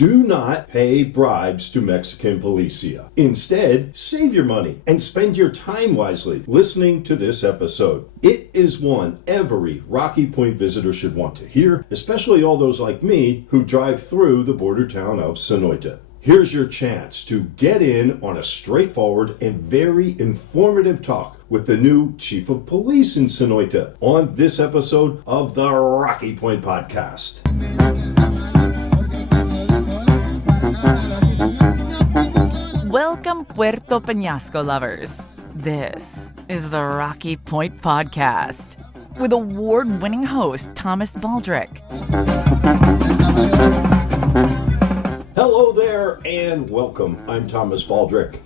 Do not pay bribes to Mexican policia. Instead, save your money and spend your time wisely listening to this episode. It is one every Rocky Point visitor should want to hear, especially all those like me who drive through the border town of Sonoita. Here's your chance to get in on a straightforward and very informative talk with the new Chief of Police in Sonoita on this episode of the Rocky Point Podcast. Welcome, Puerto Peñasco lovers. This is the Rocky Point Podcast with award-winning host Thomas Baldrick. Hello there and welcome. I'm Thomas Baldrick.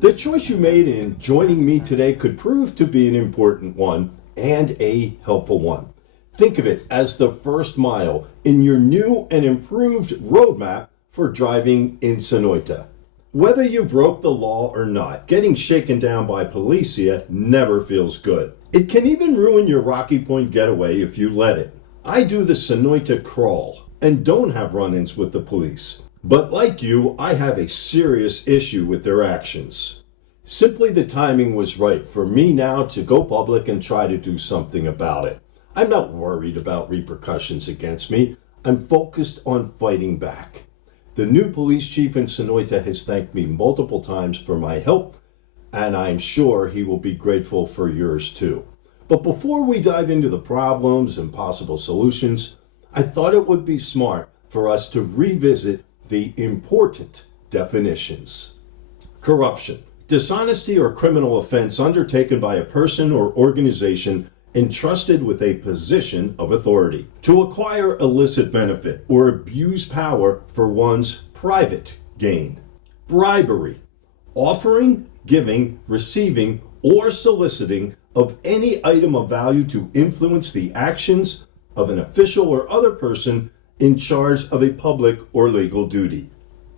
The choice you made in joining me today could prove to be an important one and a helpful one. Think of it as the first mile in your new and improved roadmap for driving in Sonoita. Whether you broke the law or not, getting shaken down by policia never feels good. It can even ruin your Rocky Point getaway if you let it. I do the Sonoita crawl and don't have run-ins with the police. But like you, I have a serious issue with their actions. Simply the timing was right for me now to go public and try to do something about it. I'm not worried about repercussions against me. I'm focused on fighting back. The new police chief in Sonoita has thanked me multiple times for my help, and I'm sure he will be grateful for yours too. But before we dive into the problems and possible solutions, I thought it would be smart for us to revisit the important definitions. Corruption, dishonesty or criminal offense undertaken by a person or organization entrusted with a position of authority to acquire illicit benefit or abuse power for one's private gain. Bribery, offering, giving, receiving, or soliciting of any item of value to influence the actions of an official or other person in charge of a public or legal duty.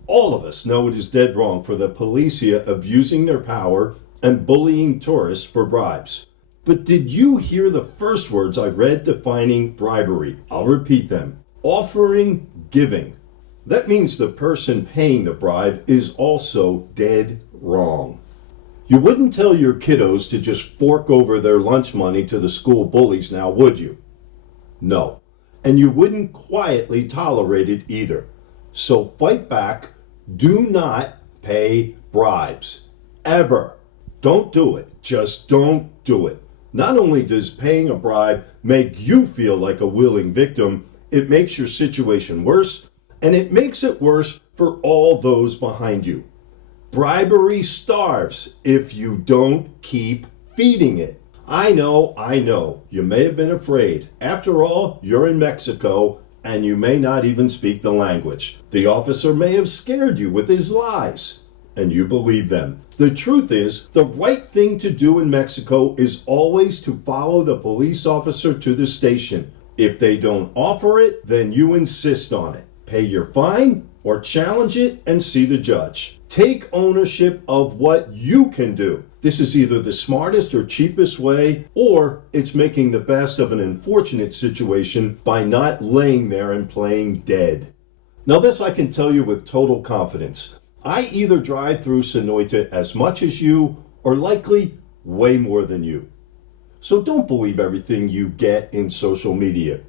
All of us know it is dead wrong for the policia abusing their power and bullying tourists for bribes. But did you hear the first words I read defining bribery? I'll repeat them. Offering, giving. That means the person paying the bribe is also dead wrong. You wouldn't tell your kiddos to just fork over their lunch money to the school bullies now, would you? No. And you wouldn't quietly tolerate it either. So fight back. Do not pay bribes. Ever. Don't do it. Just don't do it. Not only does paying a bribe make you feel like a willing victim, it makes your situation worse, and it makes it worse for all those behind you. Bribery starves if you don't keep feeding it. I know, you may have been afraid. After all, you're in Mexico, and you may not even speak the language. The officer may have scared you with his lies, and you believe them. The truth is, the right thing to do in Mexico is always to follow the police officer to the station. If they don't offer it, then you insist on it. Pay your fine or challenge it and see the judge. Take ownership of what you can do. This is either the smartest or cheapest way, or it's making the best of an unfortunate situation by not laying there and playing dead. Now this I can tell you with total confidence. I either drive through Sonoita as much as you, or likely way more than you. So don't believe everything you get in social media.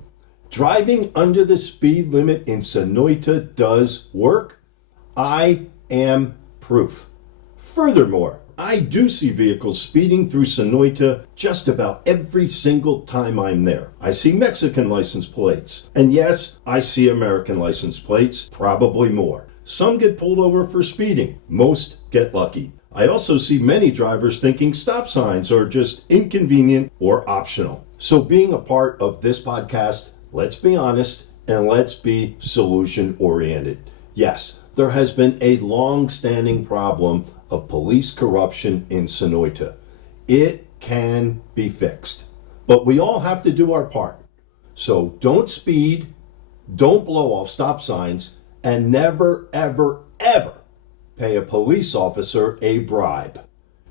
Driving under the speed limit in Sonoita does work. I am proof. Furthermore, I do see vehicles speeding through Sonoita just about every single time I'm there. I see Mexican license plates. And yes, I see American license plates, probably more. Some get pulled over for speeding. Most get lucky. I also see many drivers thinking stop signs are just inconvenient or optional. So being a part of this podcast, let's be honest and let's be solution oriented. Yes, there has been a long-standing problem of police corruption in Sonoita. It can be fixed, but we all have to do our part. So don't speed, don't blow off stop signs, and never, ever, ever pay a police officer a bribe.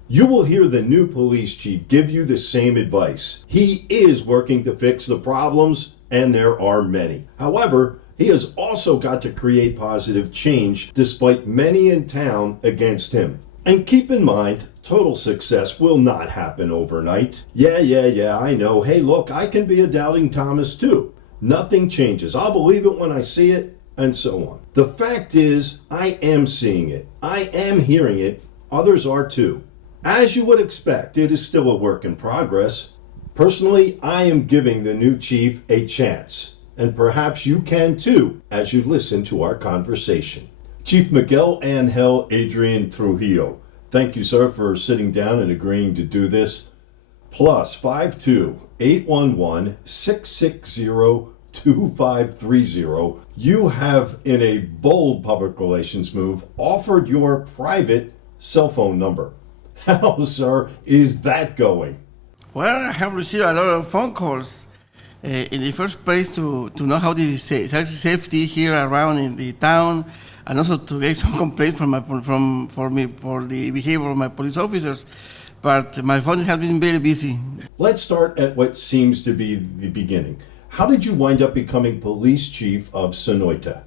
You will hear the new police chief give you the same advice. He is working to fix the problems, and there are many. However, He has also got to create positive change despite many in town against him. And keep in mind, total success will not happen overnight. Yeah, I know. Hey, look, I can be a doubting Thomas too. Nothing changes. I'll believe it when I see it, and so on. The fact is, I am seeing it. I am hearing it. Others are too. As you would expect, it is still a work in progress. Personally, I am giving the new chief a chance, and perhaps you can too as you listen to our conversation. Chief Miguel Angel Adrian Trujillo, thank you, sir, for sitting down and agreeing to do this. Plus 52-811-660-2530. You have, in a bold public relations move, offered your private cell phone number. How, sir, is that going? Well, I have received a lot of phone calls. In the first place, to know how the safety here around in the town, and also to get some complaints for the behavior of my police officers. But my phone has been very busy. Let's start at what seems to be the beginning. How did you wind up becoming police chief of Sonoita?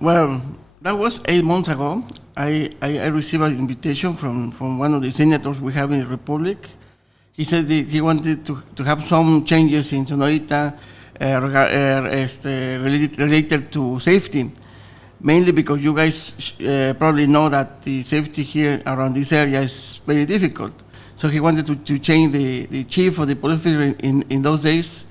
Well, that was 8 months ago. I received an invitation from one of the senators we have in the Republic. He said that he wanted to have some changes in Sonoita related to safety, mainly because you guys probably know that the safety here around this area is very difficult. So he wanted to change the chief of the police officer in those days,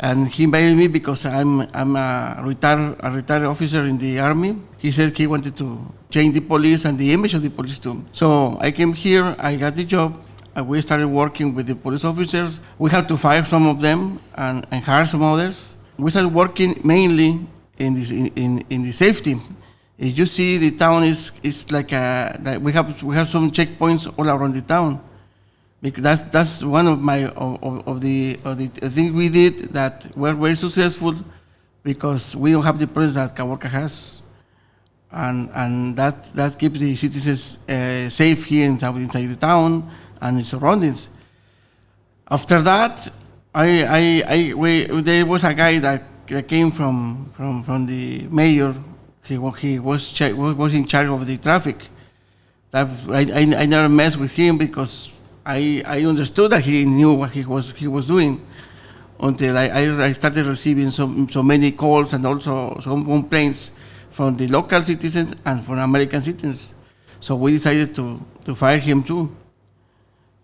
and he invited me because I'm a retired officer in the army. He said he wanted to change the police and the image of the police too. So I came here, I got the job, and we started working with the police officers. We had to fire some of them and hire some others. We started working mainly in the safety. As you see, the town is like we have some checkpoints all around the town. Because that's one of the things we did that were very successful, because we don't have the problems that Caborca has, and that keeps the citizens safe here inside the town and its surroundings. After that, there was a guy that came from the mayor. He was in charge of the traffic. I never messed with him because I understood that he knew what he was doing, until I started receiving so many calls and also some complaints from the local citizens and from American citizens. So we decided to fire him too,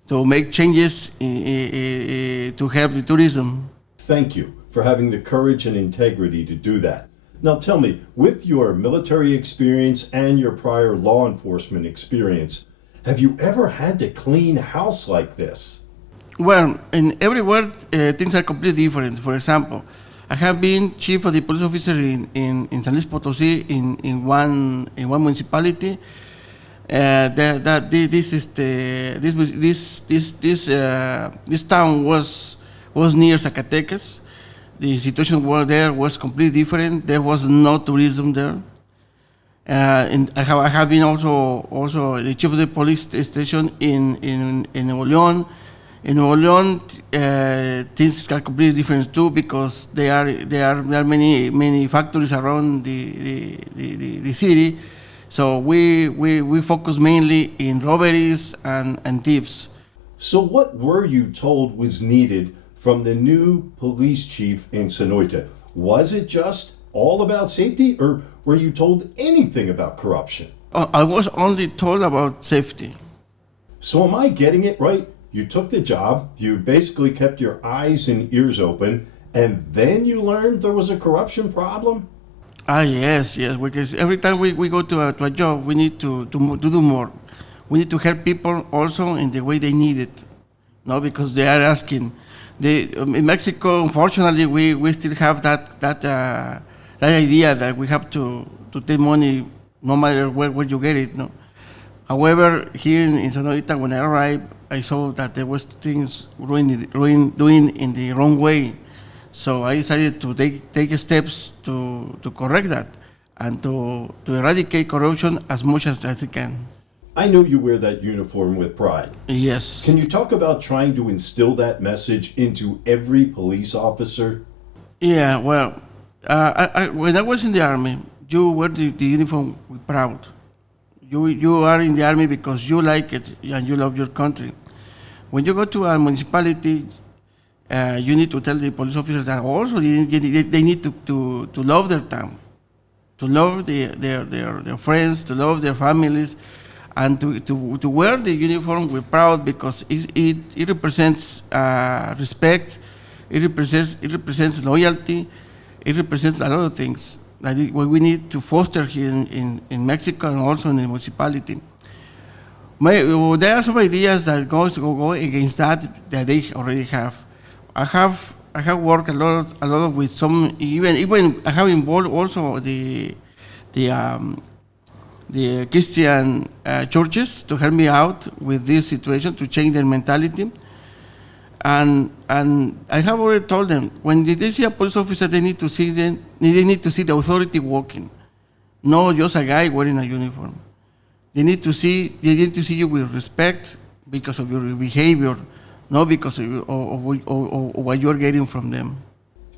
to make changes to help the tourism. Thank you for having the courage and integrity to do that. Now tell me, with your military experience and your prior law enforcement experience, have you ever had to clean house like this? Well, in everywhere, things are completely different. For example, I have been chief of the police officer in San Luis Potosí in one municipality. This town was near Zacatecas. The situation there was completely different. There was no tourism there. And I have been also the chief of the police station in Nuevo León. In Nuevo León, things are completely different too, because there are many factories around the city. So we focus mainly in robberies and thieves. So what were you told was needed from the new police chief in Sonoita? Was it just all about safety, or were you told anything about corruption? I was only told about safety. So am I getting it right? You took the job, you basically kept your eyes and ears open, and then you learned there was a corruption problem? Yes, because every time we go to a job, we need to do more. We need to help people also in the way they need it, no, because they are asking. In Mexico, unfortunately, we still have that idea that we have to take money no matter where you get it. No. However, here in Sonoita, when I arrived, I saw that there was things doing in the wrong way. So I decided to take steps to correct that and to eradicate corruption as much as I can. I know you wear that uniform with pride. Yes. Can you talk about trying to instill that message into every police officer? Yeah, well, When I was in the army, you wear the uniform with proud. You are in the army because you like it and you love your country. When you go to a municipality, you need to tell the police officers that also they need to love their town, to love their friends, to love their families, and to wear the uniform with proud because it represents respect, it represents loyalty, it represents a lot of things that what we need to foster here in Mexico and also in the municipality. There are some ideas that go against that they already have. I have worked a lot with some even I have involved also the Christian churches to help me out with this situation to change their mentality. And I have already told them when they see a police officer, they need to see the authority walking, not just a guy wearing a uniform. They need to see you with respect because of your behavior, not because of what you're getting from them.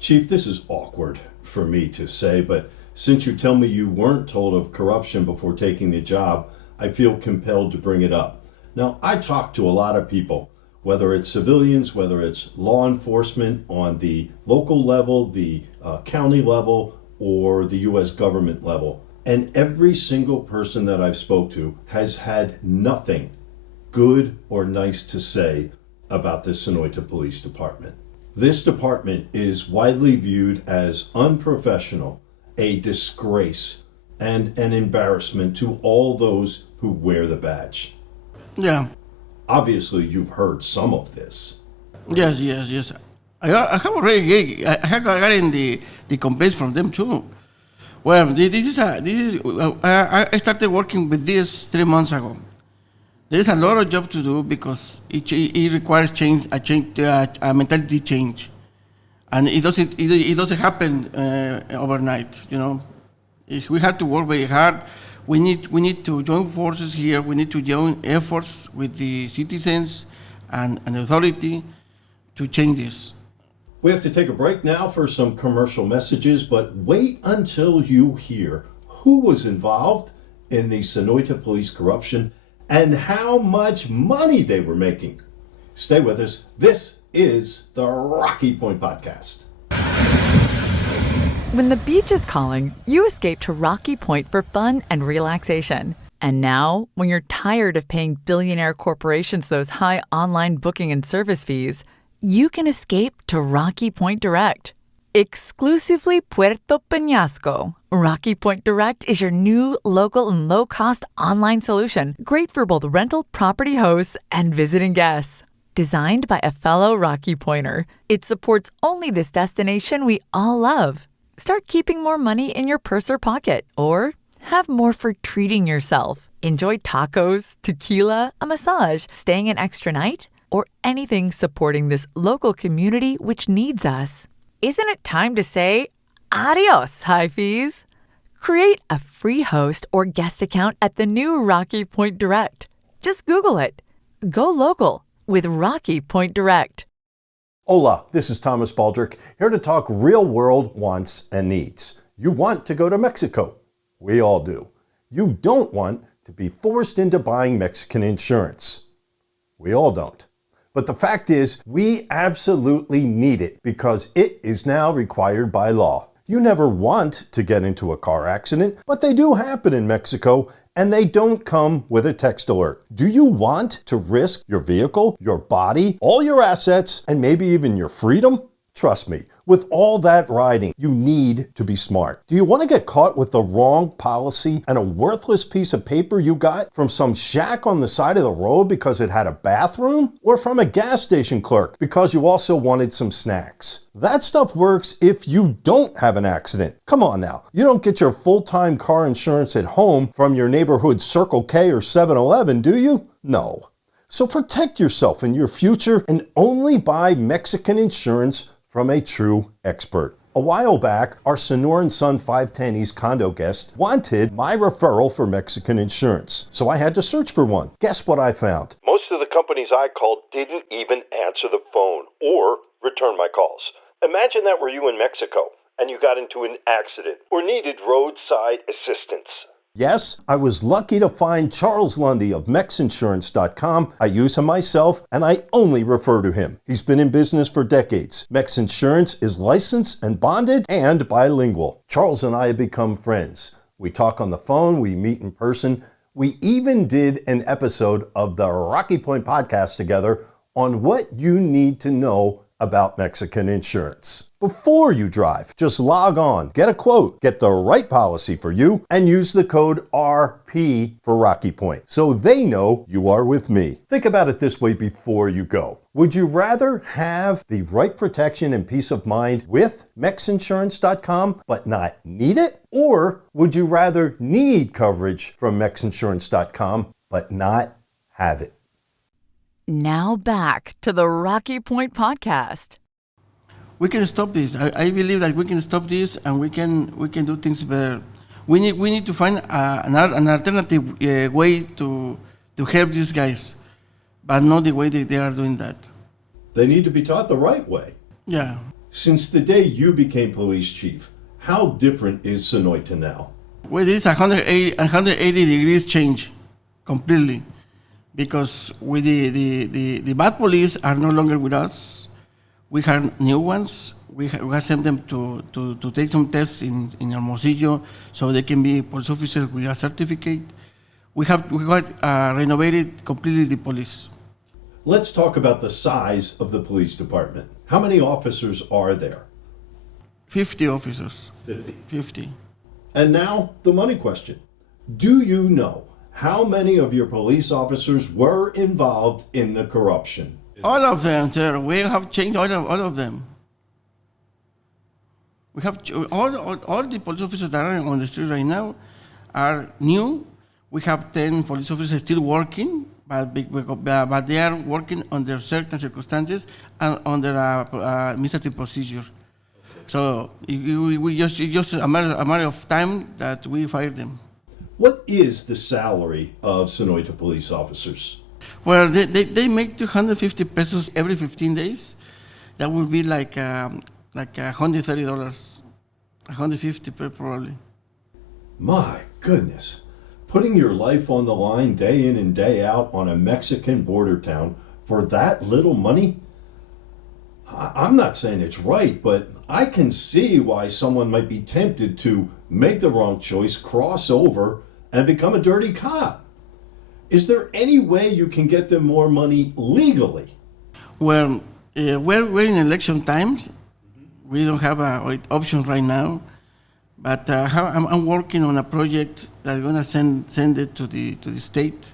Chief, this is awkward for me to say, but since you tell me you weren't told of corruption before taking the job, I feel compelled to bring it up. Now, I talk to a lot of people, whether it's civilians, whether it's law enforcement on the local level, the county level, or the U.S. government level. And every single person that I've spoke to has had nothing good or nice to say about the Sonoita Police Department. This department is widely viewed as unprofessional, a disgrace, and an embarrassment to all those who wear the badge. Yeah. Obviously, you've heard some of this. Yes. I have already gotten the complaints from them too. Well, I started working with this 3 months ago. There is a lot of job to do because it requires a mentality change, and it doesn't happen overnight. You know, if we have to work very hard. We need to join forces here. We need to join efforts with the citizens and authority to change this. We have to take a break now for some commercial messages, but wait until you hear who was involved in the Sonoita police corruption and how much money they were making. Stay with us. This is the Rocky Point Podcast. When the beach is calling, you escape to Rocky Point for fun and relaxation. And now, when you're tired of paying billionaire corporations those high online booking and service fees, you can escape to Rocky Point Direct. Exclusively Puerto Peñasco, Rocky Point Direct is your new local and low-cost online solution, great for both rental property hosts and visiting guests. Designed by a fellow Rocky Pointer, it supports only this destination we all love. Start keeping more money in your purse or pocket, or have more for treating yourself. Enjoy tacos, tequila, a massage, staying an extra night, or anything supporting this local community which needs us. Isn't it time to say adios, high fees? Create a free host or guest account at the new Rocky Point Direct. Just Google it. Go local with Rocky Point Direct. Hola, this is Thomas Baldrick, here to talk real world wants and needs. You want to go to Mexico. We all do. You don't want to be forced into buying Mexican insurance. We all don't. But the fact is, we absolutely need it because it is now required by law. You never want to get into a car accident, but they do happen in Mexico, and they don't come with a text alert. Do you want to risk your vehicle, your body, all your assets, and maybe even your freedom? Trust me, with all that riding, you need to be smart. Do you want to get caught with the wrong policy and a worthless piece of paper you got from some shack on the side of the road because it had a bathroom? Or from a gas station clerk because you also wanted some snacks? That stuff works if you don't have an accident. Come on now. You don't get your full-time car insurance at home from your neighborhood Circle K or 7-Eleven, do you? No. So protect yourself and your future and only buy Mexican insurance from a true expert. A while back, our Sonoran Sun 510 East condo guest wanted my referral for Mexican insurance, so I had to search for one. Guess what I found? Most of the companies I called didn't even answer the phone or return my calls. Imagine that were you in Mexico. and you got into an accident or needed roadside assistance. Yes, I was lucky to find Charles Lundy of mexinsurance.com. I use him myself, and I only refer to him. He's been in business for decades. Mex Insurance is licensed and bonded and bilingual. Charles and I have become friends. We talk on the phone, we meet in person. We even did an episode of the Rocky Point podcast together on what you need to know about Mexican insurance. Before you drive, just log on, get a quote, get the right policy for you, and use the code RP for Rocky Point so they know you are with me. Think about it this way before you go. Would you rather have the right protection and peace of mind with mexinsurance.com but not need it? Or would you rather need coverage from mexinsurance.com but not have it? Now back to the Rocky Point podcast. We can stop this. I believe that we can stop this, and we can do things better. We need to find an alternative way to help these guys, but not the way they are doing that. They need to be taught the right way. Yeah. Since the day you became police chief, how different is Sonoita now? Well, it's 180 degrees change completely, because with the bad police are no longer with us. We have new ones. We have sent them to take some tests in Hermosillo so they can be police officers with a certificate. We have renovated completely the police. Let's talk about the size of the police department. How many officers are there? 50 officers. 50. And now the money question. Do you know how many of your police officers were involved in the corruption? All of them, sir. We have changed all of them. We have all the police officers that are on the street right now are new. We have 10 police officers still working, but they are working under certain circumstances and under administrative procedure. So it's just a matter of time that we fire them. What is the salary of Sonoita police officers? Well, they make 250 pesos every 15 days. That would be like $130, 150 probably. My goodness. Putting your life on the line day in and day out on a Mexican border town for that little money? I'm not saying it's right, but I can see why someone might be tempted to make the wrong choice, cross over, and become a dirty cop. Is there any way you can get them more money legally? Well, we're in election times. We don't have options right now. But I'm working on a project that's going to send it to the state.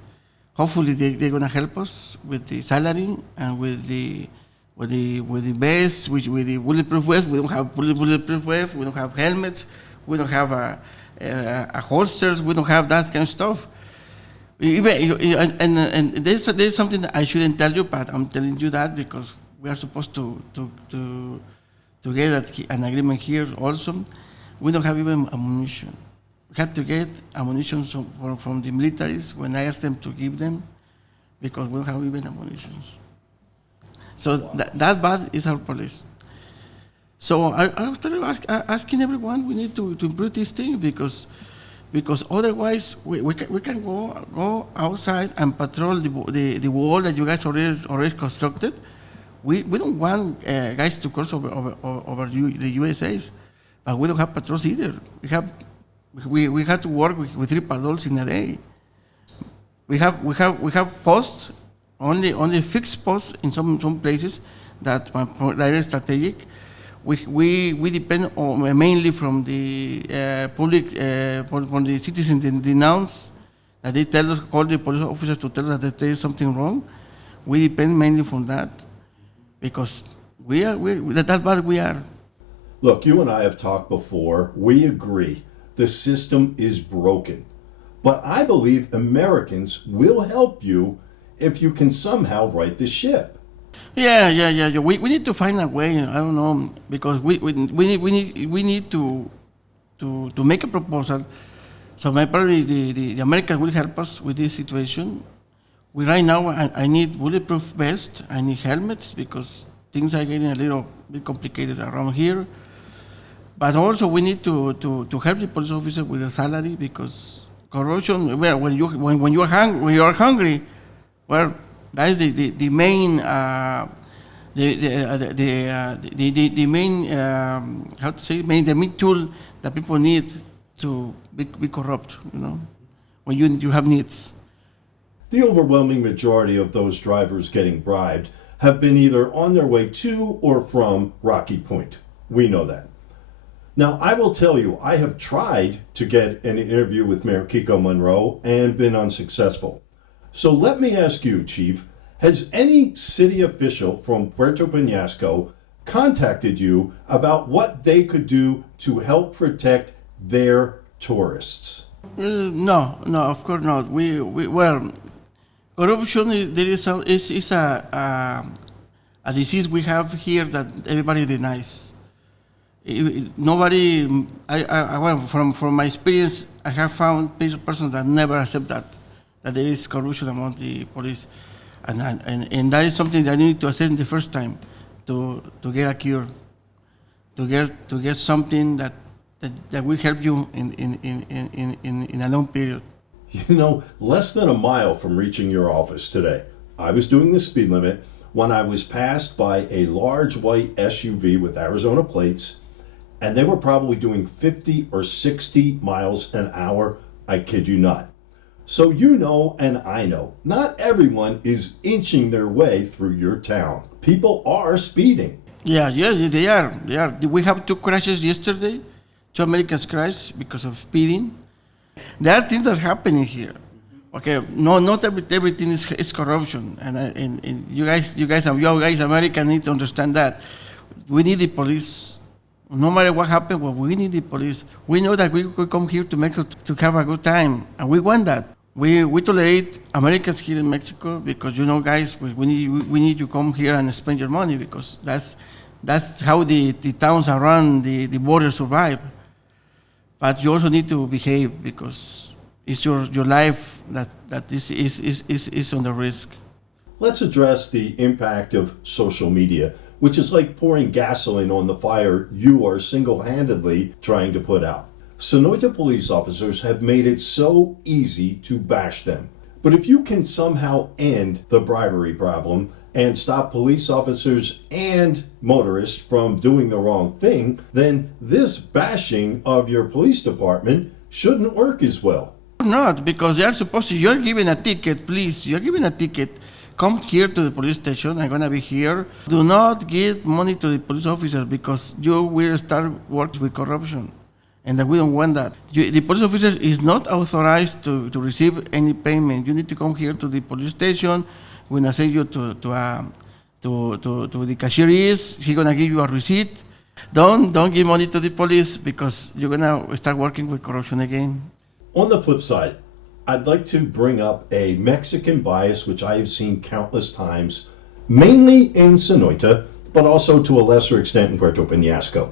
Hopefully they're going to help us with the salary and with the vests, with the bulletproof vests. We don't have bulletproof vests. We don't have helmets. We don't have holsters. We don't have that kind of stuff. And there's something that I shouldn't tell you, but I'm telling you that because we are supposed to get an agreement here also. We don't have even ammunition. We had to get ammunition from the militaries when I asked them to give them, because we don't have even ammunition. So wow. that bad is our police. So I was asking everyone, we need to improve this thing because otherwise we can go outside and patrol the wall that you guys already constructed. We don't want guys to cross over the USAs, but we don't have patrols either. We have to work with 3 patrols in a day. We have posts, only fixed posts in some places that are strategic. We depend mainly from the public, from the citizens. They announce that they call the police officers to tell us that there is something wrong. We depend mainly from that because that's what we are. Look, you and I have talked before. We agree the system is broken. But I believe Americans will help you if you can somehow right the ship. Yeah. We need to find a way. I don't know, because we need to make a proposal. So probably the Americans will help us with this situation. Right now I need bulletproof vests. I need helmets because things are getting a little bit complicated around here. But also we need to help the police officer with a salary, because corruption. Well, when you are hungry, well, that is the main the main how to say the main tool that people need to be corrupt. When you have needs. The overwhelming majority of those drivers getting bribed have been either on their way to or from Rocky Point. We know that. Now, I will tell you, I have tried to get an interview with Mayor Kiko Monroe and been unsuccessful. So let me ask you, Chief, has any city official from Puerto Peñasco contacted you about what they could do to help protect their tourists? No, of course not. Well, corruption there is a disease we have here that everybody denies. Nobody. Well, from my experience, I have found persons that never accept that there is corruption among the police, and that is something that you need to accept the first time to get a cure, to get something that will help you in a long period. Less than a mile from reaching your office today, I was doing the speed limit when I was passed by a large white SUV with Arizona plates, and they were probably doing 50 or 60 miles an hour. I kid you not. So and I know, not everyone is inching their way through your town. People are speeding. Yeah, they are. We have 2 crashes yesterday. 2 Americans crashed because of speeding. There are things that are happening here. Okay, no, not everything is corruption, and you guys Americans need to understand that we need the police. No matter what happens, we need the police. We know that we come here to Mexico to have a good time, and we want that. We tolerate Americans here in Mexico because guys, we need you to come here and spend your money, because that's how the towns around the border survive. But you also need to behave, because it's your life that is on the risk. Let's address the impact of social media, which is like pouring gasoline on the fire you are single-handedly trying to put out. Sonoita police officers have made it so easy to bash them. But if you can somehow end the bribery problem and stop police officers and motorists from doing the wrong thing, then this bashing of your police department shouldn't work as well. Not, because they are supposed to, you're given a ticket, please, you're given a ticket. Come here to the police station, I'm gonna be here. Do not give money to the police officers, because you will start working with corruption. And we don't want that. The police officer is not authorized to receive any payment. You need to come here to the police station. We're gonna send you to the cashier. He's gonna give you a receipt. Don't give money to the police, because you're gonna start working with corruption again. On the flip side, I'd like to bring up a Mexican bias which I have seen countless times, mainly in Sonoita, but also to a lesser extent in Puerto Peñasco.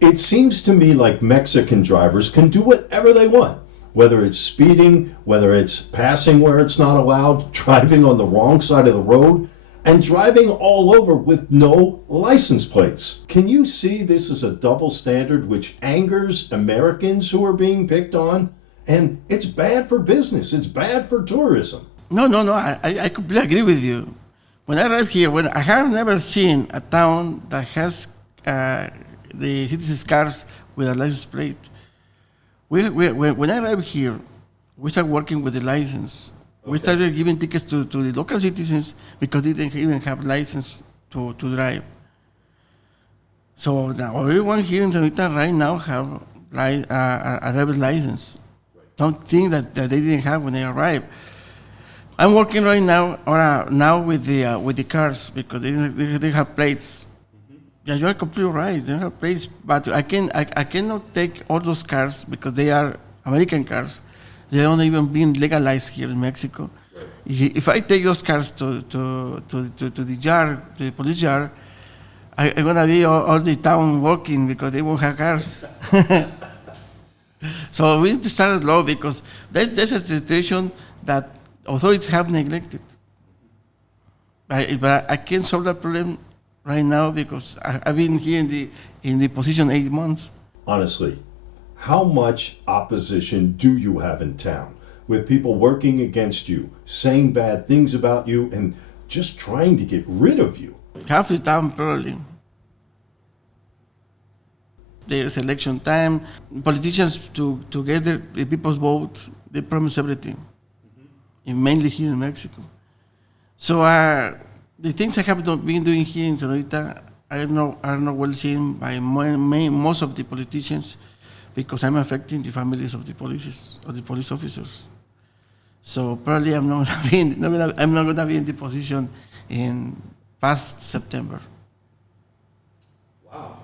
It seems to me like Mexican drivers can do whatever they want, whether it's speeding, whether it's passing where it's not allowed, driving on the wrong side of the road, and driving all over with no license plates. Can you see this as a double standard which angers Americans who are being picked on? And it's bad for business. It's bad for tourism. No. I completely agree with you. When I arrived here, I have never seen a town that has the citizens' cars with a license plate. When I arrived here, we started working with the license. Okay. We started giving tickets to the local citizens because they didn't even have license to drive. So now everyone here in Sonoita right now have a driver's license. Something that they didn't have when they arrived. I'm working right now with the cars because they have plates. Mm-hmm. Yeah, you are completely right. They have plates, but I cannot take all those cars because they are American cars. They don't even been legalized here in Mexico. Right. If I take those cars to the police yard, I'm gonna be all the town working because they won't have cars. So we need to start low, because there's a situation that authorities have neglected. But I can't solve that problem right now because I've been here in the position 8 months. Honestly, how much opposition do you have in town? With people working against you, saying bad things about you, and just trying to get rid of you. Half the time, probably. There's election time. Politicians, to get the people's vote, they promise everything, and mainly here in Mexico. So the things I have been doing here in Sonoita are not well seen by most of the politicians, because I'm affecting the families of the police officers. So probably I'm not going to be in the position in past September. Wow.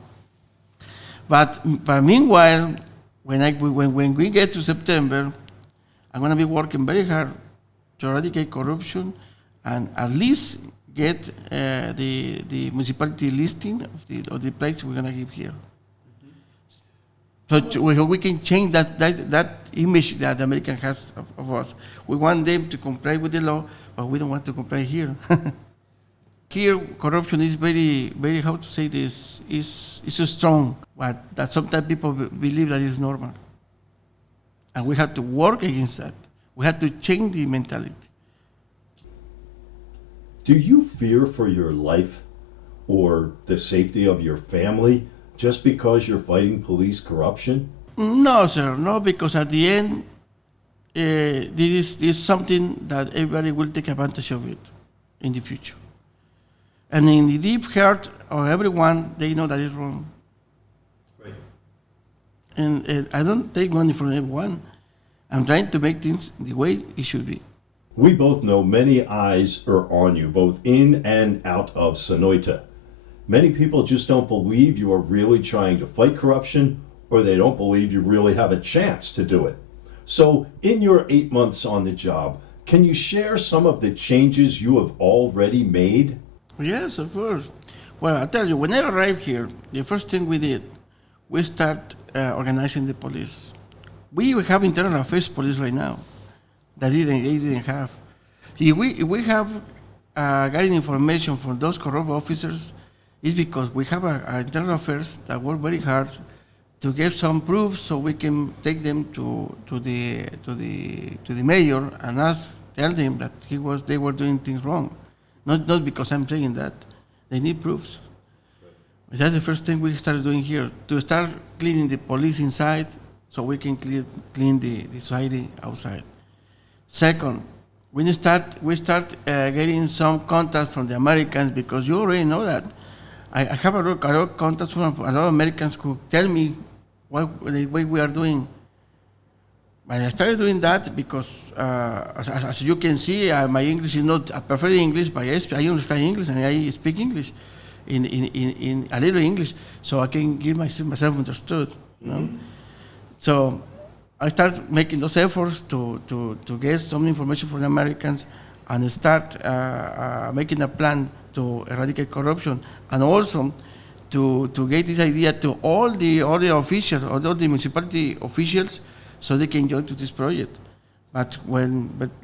But meanwhile, when we get to September, I'm going to be working very hard to eradicate corruption and at least get the municipality listing of the place we're going to give here. So we can change that image that the American has of us. We want them to comply with the law, but we don't want to comply here. Here, corruption is very, very, how to say this, is so strong, but that sometimes people believe that is normal. And we have to work against that. We have to change the mentality. Do you fear for your life or the safety of your family just because you're fighting police corruption? No, sir, no, because at the end, this is something that everybody will take advantage of it in the future. And in the deep heart of everyone, they know that is wrong. Right. And I don't take money from everyone. I'm trying to make things the way it should be. We both know many eyes are on you, both in and out of Sonoita. Many people just don't believe you are really trying to fight corruption, or they don't believe you really have a chance to do it. So, in your 8 months on the job, can you share some of the changes you have already made? Yes, of course. Well, I tell you, when I arrived here, the first thing we did, we start organizing the police. We have internal affairs police right now that they didn't have. If we have getting information from those corrupt officers, it's because we have our internal affairs that work very hard to get some proof so we can take them to the mayor and tell them that they were doing things wrong. Not because I'm saying that. They need proofs. That's the first thing we started doing here, to start cleaning the police inside so we can clean the society outside. Second, we start getting some contact from the Americans, because you already know that. I have a lot of contacts from a lot of Americans who tell me what we are doing. But I started doing that because, as you can see, my English is not perfect English, but I understand English and I speak English in a little English, so I can give myself understood. You know? So I start making those efforts to get some information from the Americans and start making a plan to eradicate corruption, and also to get this idea to all the officials, all the municipality officials, so they can join to this project. But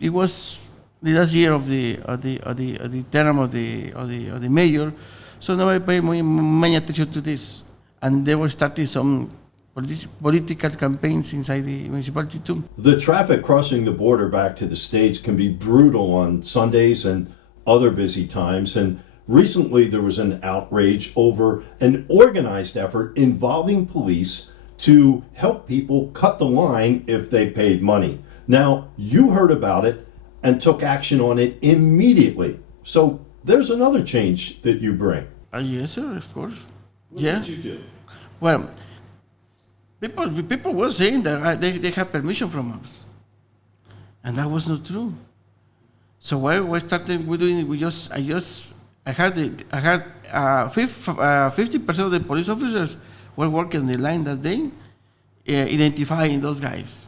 it was the last year of the term of the mayor, so nobody paid many attention to this, and they were starting some political campaigns inside the municipality too. The traffic crossing the border back to the States can be brutal on Sundays and other busy times, and recently there was an outrage over an organized effort involving police to help people cut the line if they paid money. Now, you heard about it and took action on it immediately. So there's another change that you bring. Yes, sir, of course. What Yeah. did you do? Well, people were saying that they have permission from us, and that was not true. So why we started doing? I had 50% of the police officers were working on the line that day, identifying those guys.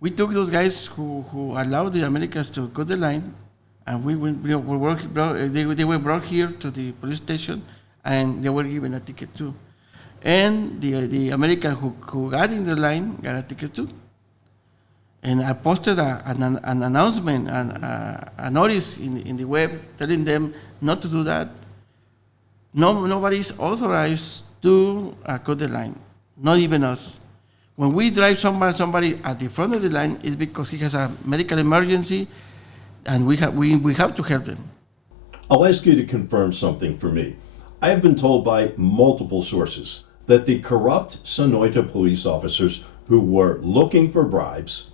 We took those guys who allowed the Americans to cut the line, and they were brought here to the police station, and they were given a ticket too. And the American who got in the line got a ticket too. And I posted an announcement and a notice in the web telling them not to do that. Nobody is authorized to cut the line. Not even us. When we drive somebody at the front of the line, it's because he has a medical emergency, and we have to help them. I'll ask you to confirm something for me. I have been told by multiple sources that the corrupt Sonoita police officers who were looking for bribes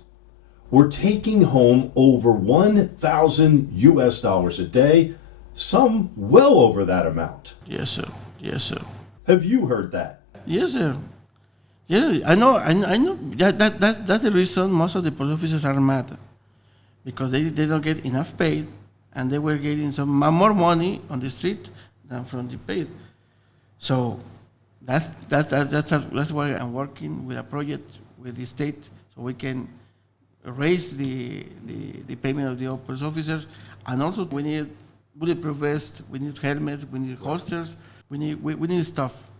were taking home over $1,000 a day, some well over that amount. Yes, sir. Yes, sir. Have you heard that? Yes, sir. Yeah, I know. That's the reason most of the police officers are mad, because they don't get enough paid, and they were getting some more money on the street than from the paid. So that's why I'm working with a project with the state, so we can raise the payment of the police officers, and also we need bulletproof vests, we need helmets, we need holsters, we need stuff.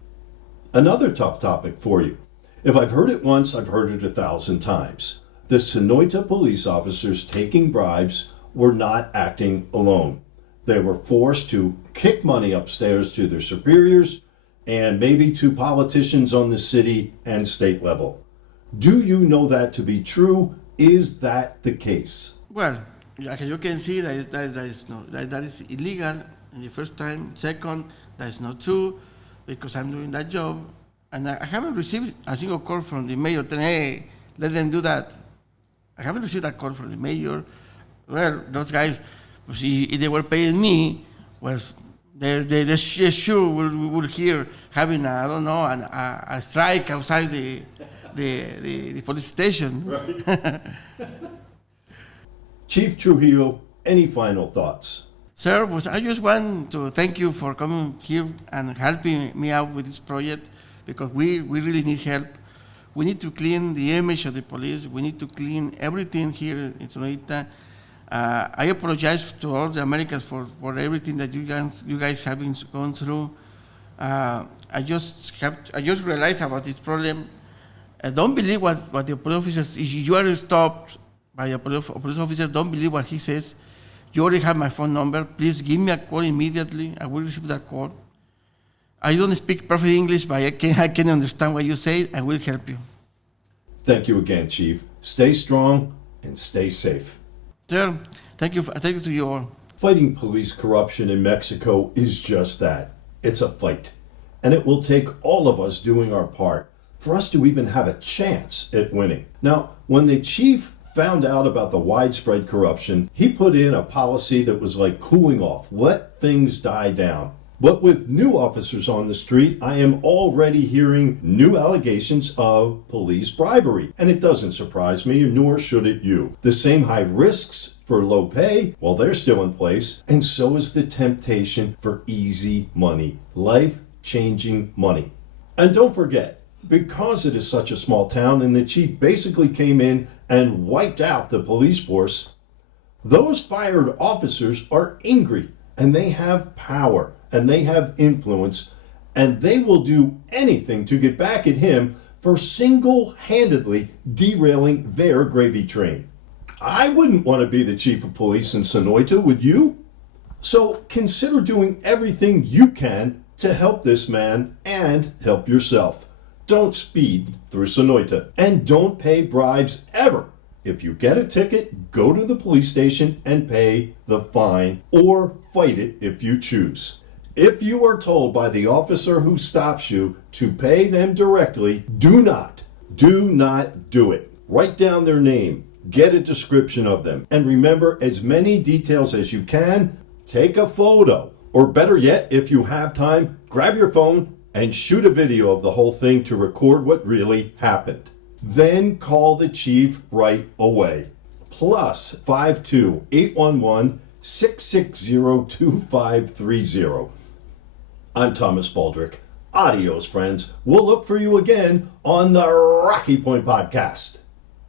Another tough topic for you. If I've heard it once, I've heard it 1,000 times. The Sonoita police officers taking bribes were not acting alone. They were forced to kick money upstairs to their superiors and maybe to politicians on the city and state level. Do you know that to be true? Is that the case? Well, as you can see, that is illegal in the first time. Second, that is not true, because I'm doing that job, and I haven't received a single call from the mayor saying, hey, let them do that. I haven't received a call from the mayor. Well, those guys, if they were paying me, well, they sure will hear having a strike outside the police station. Right. Chief Trujillo, any final thoughts? Sir, I just want to thank you for coming here and helping me out with this project, because we really need help. We need to clean the image of the police. We need to clean everything here in Sonoita. I apologize to all the Americans for everything that you guys have been going through. I just realized about this problem. Don't believe what the police officers. If you are stopped by a police officer, don't believe what he says. You already have my phone number. Please give me a call immediately. I will receive that call. I don't speak perfect English, but I can understand what you say. I will help you. Thank you again, Chief. Stay strong and stay safe. Sir, thank you to you all. Fighting police corruption in Mexico is just that. It's a fight. And it will take all of us doing our part for us to even have a chance at winning. Now, when the chief found out about the widespread corruption, he put in a policy that was like cooling off, let things die down. But with new officers on the street, I am already hearing new allegations of police bribery. And it doesn't surprise me, nor should it you. The same high risks for low pay, well, they're still in place. And so is the temptation for easy money, life-changing money. And don't forget, because it is such a small town and the chief basically came in and wiped out the police force, those fired officers are angry and they have power. And they have influence, and they will do anything to get back at him for single-handedly derailing their gravy train. I wouldn't want to be the chief of police in Sonoita, would you? So consider doing everything you can to help this man and help yourself. Don't speed through Sonoita, and don't pay bribes ever. If you get a ticket, go to the police station and pay the fine, or fight it if you choose. If you are told by the officer who stops you to pay them directly, do not do it. Write down their name, get a description of them, and remember as many details as you can. Take a photo, or better yet, if you have time, grab your phone and shoot a video of the whole thing to record what really happened. Then call the chief right away. +52 811 660 2530. I'm Thomas Baldrick. Adios, friends. We'll look for you again on the Rocky Point Podcast.